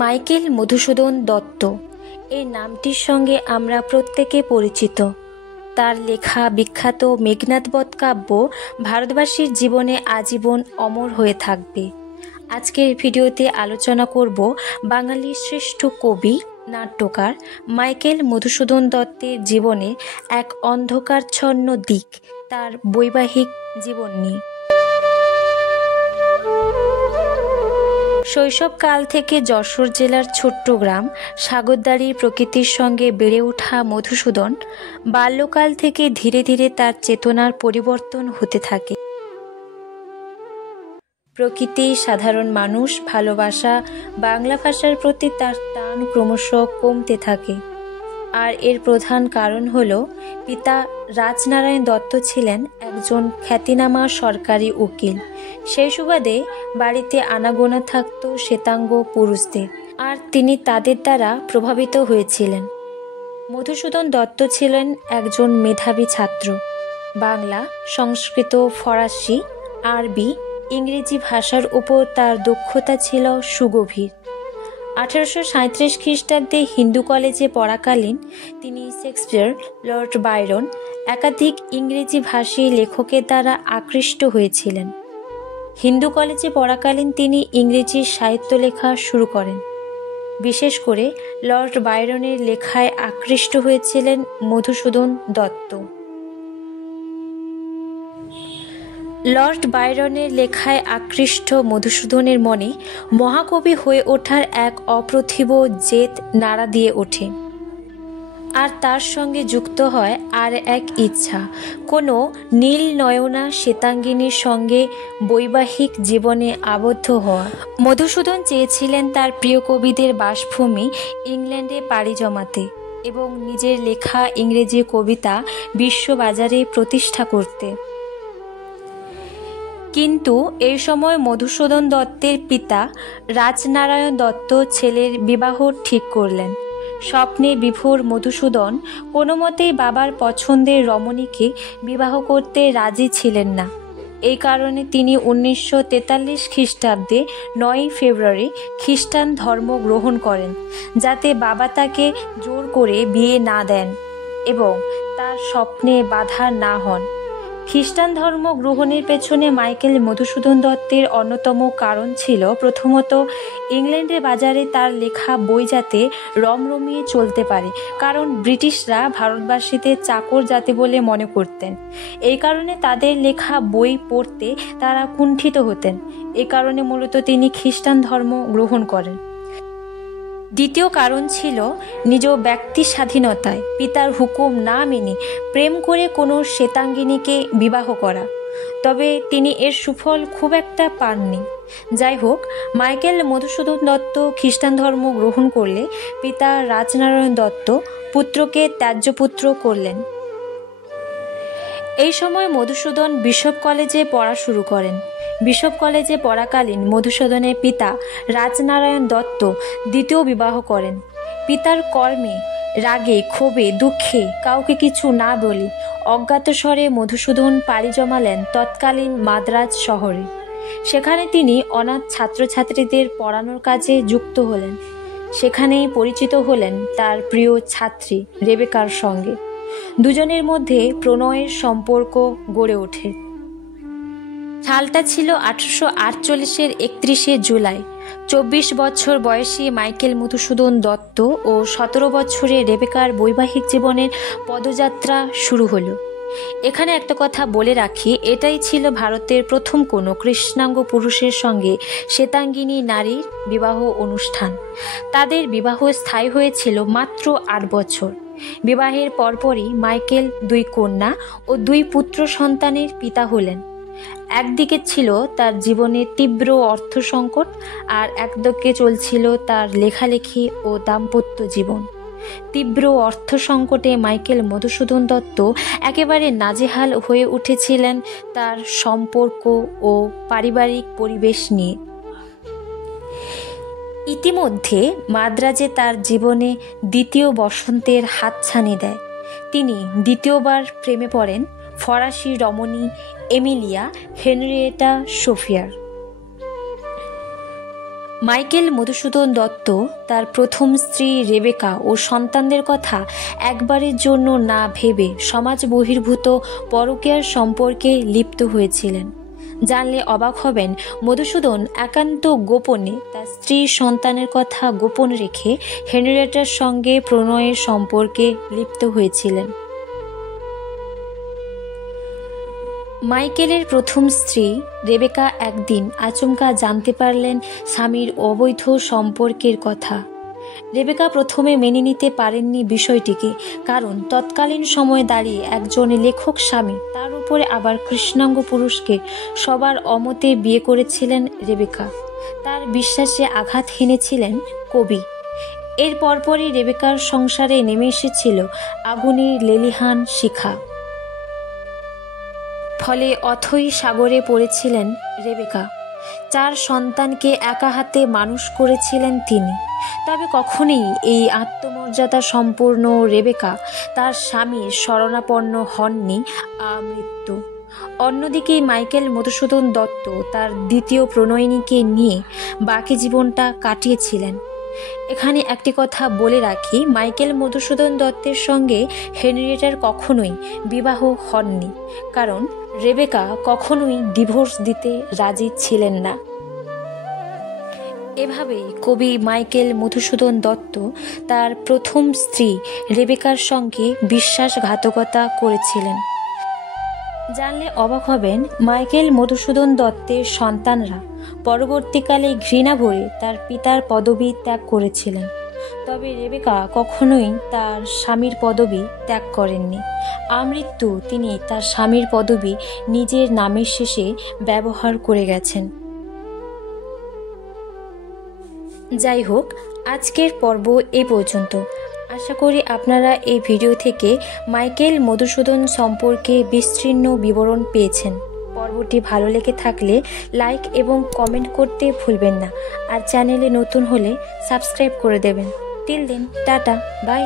Michael Madhusudan Dutta এই নামটির সঙ্গে আমরা প্রত্যেকে পরিচিত। তার লেখা বিখ্যাত মেঘনাদবধ কাব্য ভারতবাসীর জীবনে আজীবন অমর হয়ে থাকবে। আজকের ভিডিওতে আলোচনা করব বাঙালির শ্রেষ্ঠ কবি নাট্যকার মাইকেল মধুসূদন দত্তের জীবনের এক অন্ধকারচ্ছন্ন দিক, তার বৈবাহিক জীবন নিয়ে। শৈশবকাল থেকে যশোর জেলার ছোট্ট গ্রাম সাগরদাড়ির প্রকৃতির সঙ্গে বেড়ে ওঠা মধুসূদন বাল্যকাল থেকে ধীরে ধীরে তার চেতনার পরিবর্তন হতে থাকে। প্রকৃতি, সাধারণ মানুষ, ভালোবাসা, বাংলা ভাষার প্রতি তার টান ক্রমশ কমতে থাকে। আর এর প্রধান কারণ হল পিতা রাজনারায়ণ দত্ত ছিলেন একজন খ্যাতিনামা সরকারি উকিল। সেই সুবাদে বাড়িতে আনাগোনা থাকত শ্বেতাঙ্গ পুরুষদের, আর তিনি তাদের দ্বারা প্রভাবিত হয়েছিলেন। মধুসূদন দত্ত ছিলেন একজন মেধাবী ছাত্র। বাংলা, সংস্কৃত, ফরাসি, আরবি, ইংরেজি ভাষার উপর তার দক্ষতা ছিল সুগভীর। 1837 খ্রিস্টাব্দে হিন্দু কলেজে পড়াকালীন তিনি শেক্সপিয়ার, লর্ড বায়রন, একাধিক ইংরেজি ভাষী লেখকের দ্বারা আকৃষ্ট হয়েছিলেন। হিন্দু কলেজে পড়াকালীন তিনি ইংরেজি সাহিত্য লেখা শুরু করেন। বিশেষ করে লর্ড বায়রনের লেখায় আকৃষ্ট হয়েছিলেন মধুসূদন দত্ত। লর্ড বায়রনের লেখায় আকৃষ্ট মধুসূদনের মনে মহাকবি হয়ে ওঠার এক অপ্রতিভ জেদ নাড়া দিয়ে ওঠে। আর তার সঙ্গে যুক্ত হয় আর এক ইচ্ছা, কোনো নীল নয়না শ্বেতাঙ্গিনীর সঙ্গে বৈবাহিক জীবনে আবদ্ধ হওয়া। মধুসূদন চেয়েছিলেন তার প্রিয় কবিদের বাসভূমি ইংল্যান্ডে পাড়ি জমাতে এবং নিজের লেখা ইংরেজি কবিতা বিশ্ববাজারে প্রতিষ্ঠা করতে। কিন্তু এই সময় মধুসূদন দত্তের পিতা রাজনারায়ণ দত্ত ছেলের বিবাহ ঠিক করলেন। স্বপ্নে বিভোর মধুসূদন কোনো মতেই বাবার পছন্দের রমণীকে বিবাহ করতে রাজি ছিলেন না। এই কারণে তিনি 1943 খ্রিস্টাব্দে 9 ফেব্রুয়ারি খ্রিস্টান ধর্ম গ্রহণ করেন, যাতে বাবা তাকে জোর করে বিয়ে না দেন এবং তার স্বপ্নে বাধা না হন। খ্রিস্টান ধর্ম গ্রহণের পেছনে মাইকেল মধুসূদন দত্তের অন্যতম কারণ ছিল প্রথমত ইংল্যান্ডের বাজারে তার লেখা বই যাতে রমরমিয়ে চলতে পারে, কারণ ব্রিটিশরা ভারতবাসীদের চাকর জাতি বলে মনে করতেন। এই কারণে তাদের লেখা বই পড়তে তারা কুণ্ঠিত হতেন। এই কারণে মূলত তিনি খ্রিস্টান ধর্ম গ্রহণ করেন। দ্বিতীয় কারণ ছিল নিজ ব্যক্তি স্বাধীনতায় পিতার হুকুম না মেনে প্রেম করে কোনো শ্বেতাঙ্গিনীকে বিবাহ করা। তবে তিনি এর সুফল খুব একটা পাননি। যাই হোক, মাইকেল মধুসূদন দত্ত খ্রিস্টান ধর্ম গ্রহণ করলে পিতা রাজনারায়ণ দত্ত পুত্রকে ত্যায্যপুত্র করলেন। এই সময় মধুসূদন বিশপ কলেজে পড়া শুরু করেন। বিশপ কলেজে পড়াকালীন মধুসূদনের পিতা রাজনারায়ণ দত্ত দ্বিতীয় বিবাহ করেন। পিতার কর্মে, রাগে, ক্ষোভে, দুঃখে কাউকে কিছু না বলে অজ্ঞাতস্বরে মধুসূদন পাড়ি জমালেন তৎকালীন মাদ্রাজ শহরে। সেখানে তিনি অনাথ ছাত্রছাত্রীদের পড়ানোর কাজে যুক্ত হলেন। সেখানেই পরিচিত হলেন তার প্রিয় ছাত্রী রেবেকার সঙ্গে। দুজনের মধ্যে প্রণয়ের সম্পর্ক গড়ে ওঠে। সালটা ছিল 1848-এর 31শে জুলাই। 24 বছর বয়সী মাইকেল মধুসূদন দত্ত ও 17 বছরের রেবেকার বৈবাহিক জীবনের পদযাত্রা শুরু হলো। এখানে একটা কথা বলে রাখি, এটাই ছিল ভারতের প্রথম কোনো কৃষ্ণাঙ্গ পুরুষের সঙ্গে শ্বেতাঙ্গিনী নারীর বিবাহ অনুষ্ঠান। তাদের বিবাহ স্থায়ী হয়েছিল মাত্র 8 বছর। বিবাহের পরপরই মাইকেল 2 কন্যা ও 2 পুত্র সন্তানের পিতা হলেন। একদিকে ছিল তার জীবনের তীব্র অর্থ সংকট, আর একদিকে চলছিল তার লেখালেখি ও দাম্পত্য জীবন। তীব্র অর্থ সংকটে মাইকেল মধুসূদন দত্ত একেবারে নাজেহাল হয়ে উঠেছিলেন তার সম্পর্ক ও পারিবারিক পরিবেশ নিয়ে। ইতিমধ্যে মাদ্রাজে তার জীবনে দ্বিতীয় বসন্তের হাতছানি দেয়। তিনি দ্বিতীয়বার প্রেমে পড়েন ফরাসি রমণী এমিলিয়া হেনরিয়েটা সোফিয়ার। মাইকেল মধুসূদন দত্ত তার প্রথম স্ত্রী রেবেকা ও সন্তানদের কথা একবারের জন্য না ভেবে সমাজ বহির্ভূত পরকীয়ার সম্পর্কে লিপ্ত হয়েছিলেন। জানলে অবাক হবেন, মধুসূদন একান্ত গোপনে তার স্ত্রী সন্তানের কথা গোপন রেখে হেনরিয়েটার সঙ্গে প্রণয়ের সম্পর্কে লিপ্ত হয়েছিলেন। মাইকেলের প্রথম স্ত্রী রেবেকা একদিন আচমকা জানতে পারলেন স্বামীর অবৈধ সম্পর্কের কথা। রেবেকা প্রথমে মেনে নিতে পারেননি বিষয়টিকে, কারণ তৎকালীন সময়ে দাঁড়িয়ে একজন লেখক স্বামী, তার উপরে আবার কৃষ্ণাঙ্গ পুরুষকে সবার অমতে বিয়ে করেছিলেন রেবেকা। তার বিশ্বাসে আঘাত হেনেছিলেন কবি। এর পরপরই রেবেকার সংসারে নেমে এসেছিল আগুনের লেলিহান শিখা। ফলে অথই সাগরে পড়েছিলেন রেবেকা। 4 সন্তানকে একা হাতে মানুষ করেছিলেন তিনি। তবে কখনোই এই আত্মমর্যাদা সম্পূর্ণ রেবেকা তার স্বামীর শরণাপন্ন হননি আমৃত্যু। অন্যদিকে মাইকেল মধুসূদন দত্ত তার দ্বিতীয় প্রণয়িনীকে নিয়ে বাকি জীবনটা কাটিয়েছিলেন। এখানে একটি কথা বলে রাখি, মাইকেল মধুসূদন দত্তের সঙ্গে হেনরিয়েটার কখনোই বিবাহ হননি, কারণ রেবেকা কখনোই ডিভোর্স দিতে রাজি ছিলেন না। এভাবেই কবি মাইকেল মধুসূদন দত্ত তার প্রথম স্ত্রী রেবেকার সঙ্গে বিশ্বাসঘাতকতা করেছিলেন। জানলে অবাক হবেন, মাইকেল মধুসূদন দত্তের সন্তানরা পরবর্তীকালে ঘৃণা ভরে তার পিতার পদবি ত্যাগ করেছিলেন। তবে রেবেকা কখনোই তার স্বামীর পদবি ত্যাগ করেননি। আমৃত্যু তিনি তার স্বামীর পদবি নিজের নামের শেষে ব্যবহার করে গেছেন। যাই হোক, আজকের পর্ব এ পর্যন্ত। আশা করি আপনারা এই ভিডিও থেকে মাইকেল মধুসূদন সম্পর্কে বিস্তীর্ণ বিবরণ পেয়েছেন। পর্বটি ভালো লেগে থাকলে লাইক এবং কমেন্ট করতে ভুলবেন না। আর চ্যানেলে নতুন হলে সাবস্ক্রাইব করে দেবেন। Till then, tata, by.